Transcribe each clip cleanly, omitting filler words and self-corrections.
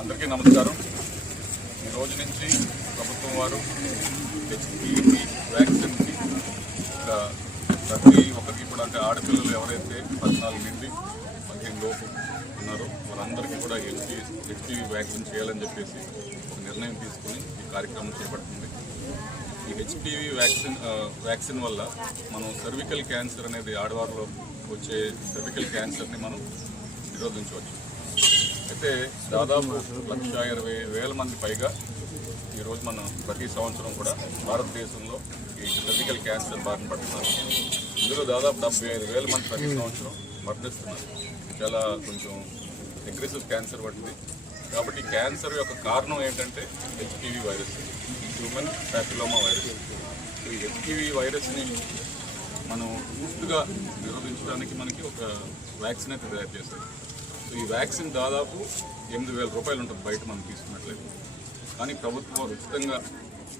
అందరికీ నమస్కారం. ఈ రోజు నుంచి ప్రభుత్వం వారు హెచ్పివి వ్యాక్సిన్కి ప్రతి ఒక్కరికి కూడా, అంటే ఆడపిల్లలు ఎవరైతే 14 నుండి 15 లోపు ఉన్నారో వాళ్ళందరికీ కూడా హెచ్పివి వ్యాక్సిన్ చేయాలని చెప్పేసి ఒక నిర్ణయం తీసుకుని ఈ కార్యక్రమం చేపడుతుంది. ఈ హెచ్పివి వ్యాక్సిన్ వల్ల మనం సర్వికల్ క్యాన్సర్ అనేది, ఆడవారిలో వచ్చే సర్వికల్ క్యాన్సర్ని మనం నిరోధించవచ్చు. అయితే దాదాపు 1,20,000 మంది పైగా ఈరోజు మనం ప్రతి సంవత్సరం కూడా భారతదేశంలో ఈ సర్వికల్ క్యాన్సర్ బారిన పడుతున్నారు. ఇందులో దాదాపు 75,000 మంది ప్రతి సంవత్సరం మరణిస్తున్నారు. చాలా కొంచెం అగ్రెసివ్ క్యాన్సర్ వంటిది. కాబట్టి క్యాన్సర్ యొక్క కారణం ఏంటంటే HPV virus, human papilloma virus. ఈ హెచ్పివి వైరస్ని మనం పూర్తిగా నిరోధించడానికి మనకి ఒక వ్యాక్సిన్ అయితే తయారు చేస్తారు. సో ఈ వ్యాక్సిన్ దాదాపు 8,000 రూపాయలు ఉంటుంది బయట మనం తీసుకున్నట్లయితే. కానీ ప్రభుత్వం ఉచితంగా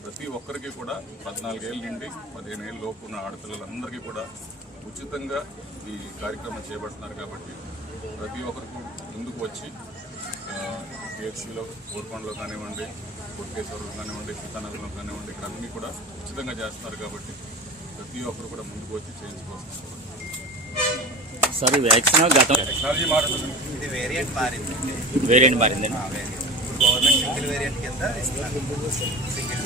ప్రతి ఒక్కరికి కూడా 14 ఏళ్ళ నుండి 15 ఏళ్ళ లోపు ఉన్న ఆడపిల్లలందరికీ కూడా ఉచితంగా ఈ కార్యక్రమం చేపడుతున్నారు. కాబట్టి ప్రతి ఒక్కరికి ముందుకు వచ్చి పిహెచ్సిలో, కోరుకొండలో కానివ్వండి, కొట్టేశ్వరంలో కానివ్వండి, సీతానగర్లో కానివ్వండి, ఇక్కడ అన్నీ కూడా ఉచితంగా చేస్తున్నారు. కాబట్టి ప్రతి ఒక్కరు కూడా ముందుకు వచ్చి చేయించుకోవాల్సింది. సార్ వ్యాక్సిన్ గతం టెక్నాలజీ మారుతుంది. ఇది వేరియంట్ మారిందండి. వేరియంట్ మారిందండి. గవర్నమెంట్ సింగిల్ వేరియంట్ కింద ఇస్తున్నారు. సింగిల్